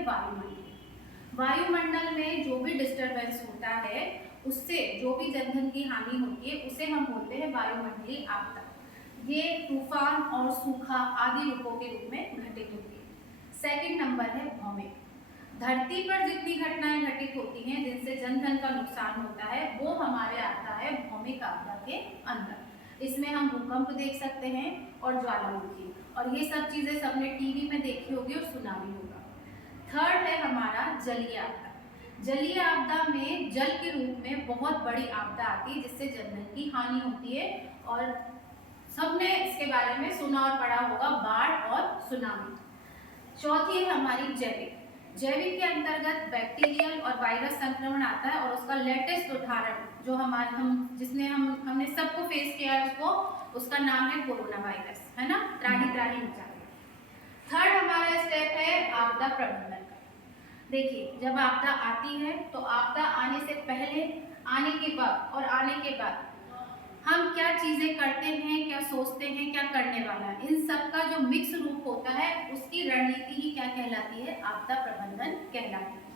है वायुमंडल। वायुमंडल में जो भी डिस्टरबेंस होता है, उससे जो भी जनधन की हानि होती है, उसे हम बोलते हैं वायुमंडलीय आपदा। ये तूफान और सूखा आदि रूपों के रूप में घटित होती है। सेकंड नंबर है भौमिक। धरती पर जितनी घटनाएं घटित होती हैं जिनसे जनधन का नुकसान होता है, वो हमारे आता है भौमिक आपदा के अंदर। इसमें हम भूकंप देख सकते हैं और ज्वालामुखी, और ये सब चीजें सबने टीवी में देखी होगी और सुना भी होगा। थर्ड है हमारा जलीय आपदा। जलीय आपदा में जल के रूप में बहुत बड़ी आपदा आती है जिससे जनधन की हानि होती है, और सबने इसके बारे में सुना और पढ़ा होगा, बाढ़ और सुनामी। चौथी है हमारी जैविक। जैविक के अंतर्गत बैक्टीरियल और वायरस संक्रमण आता है, और उसका लेटेस्ट उदाहरण जो हमने सबको फेस किया है उसका नाम है कोरोना वायरस, है ना, त्राही त्राही मचा दिया। थर्ड हमारा स्टेप है आपदा प्रबंधन का। देखिए, जब आपदा आती है तो आपदा आने से पहले, आने के बाद और आने के बाद हम क्या चीजें करते हैं, क्या सोचते हैं, क्या करने वाला है, इन सब का जो मिक्स रूप होता है उसकी रणनीति ही क्या कहलाती है, आपदा प्रबंधन कहलाती है।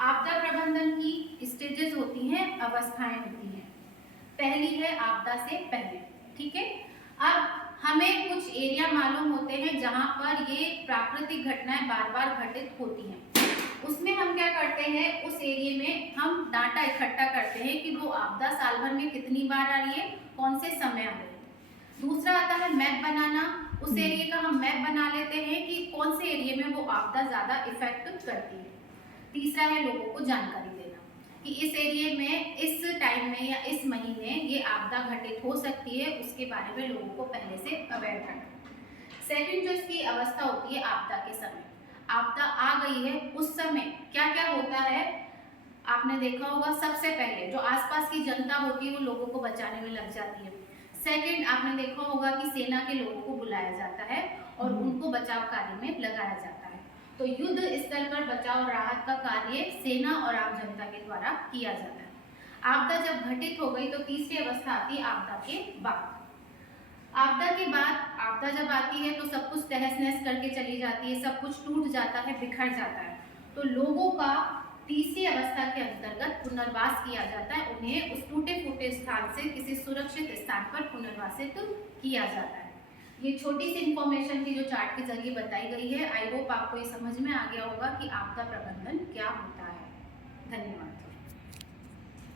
आपदा प्रबंधन की स्टेजेस होती हैं, अवस्थाएं होती हैं। पहली है आपदा से पहले, ठीक है। अब हमें कुछ एरिया मालूम होते हैं जहां पर ये प्राकृतिक घटनाएं बार बार घटित होती हैं। उसमें हम क्या करते हैं, उस एरिया में हम डाटा इकट्ठा करते हैं कि वो आपदा साल भर में कितनी बार आ रही है, कौन से समय आ रही है। दूसरा आता है मैप बनाना। उस एरिया का हम मैप बना लेते हैं कि कौन से एरिया में वो आपदा ज्यादा इफेक्ट करती है। तीसरा है लोगों को जानकारी देना कि इस एरिया में इस टाइम में या इस महीने ये आपदा घटित हो सकती है, उसके बारे में लोगों को पहले से अवेयर करना। सेकंड जो इसकी अवस्था होती है आपदा के समय, आपदा आ गई है उस समय क्या क्या होता है, आपने देखा होगा। सबसे पहले जो आसपास की जनता होती है वो लोगों को बचाने में लग जाती है। सेकंड, आपने देखा होगा कि सेना के लोगों को बुलाया जाता है और उनको बचाव कार्य में लगाया जाता है। तो युद्ध स्तर पर बचाव राहत का कार्य सेना और आम जनता के द्वारा किया जाता है। आपदा जब घटित हो गई तो तीसरी अवस्था आती है आपदा के बाद। आपदा के बाद, आपदा जब आती है तो सब कुछ तहस नहस करके चली जाती है, सब कुछ टूट जाता है, बिखर जाता है। तो लोगों का तीसरी अवस्था के अंतर्गत पुनर्वास किया जाता है, उन्हें उस टूटे फूटे स्थान से किसी सुरक्षित स्थान पर पुनर्वासित किया जाता है। ये छोटी सी इंफॉर्मेशन की जो चार्ट के जरिए बताई गई है, आई होप आपको ये समझ में आ गया होगा कि आपदा प्रबंधन क्या होता है। धन्यवाद।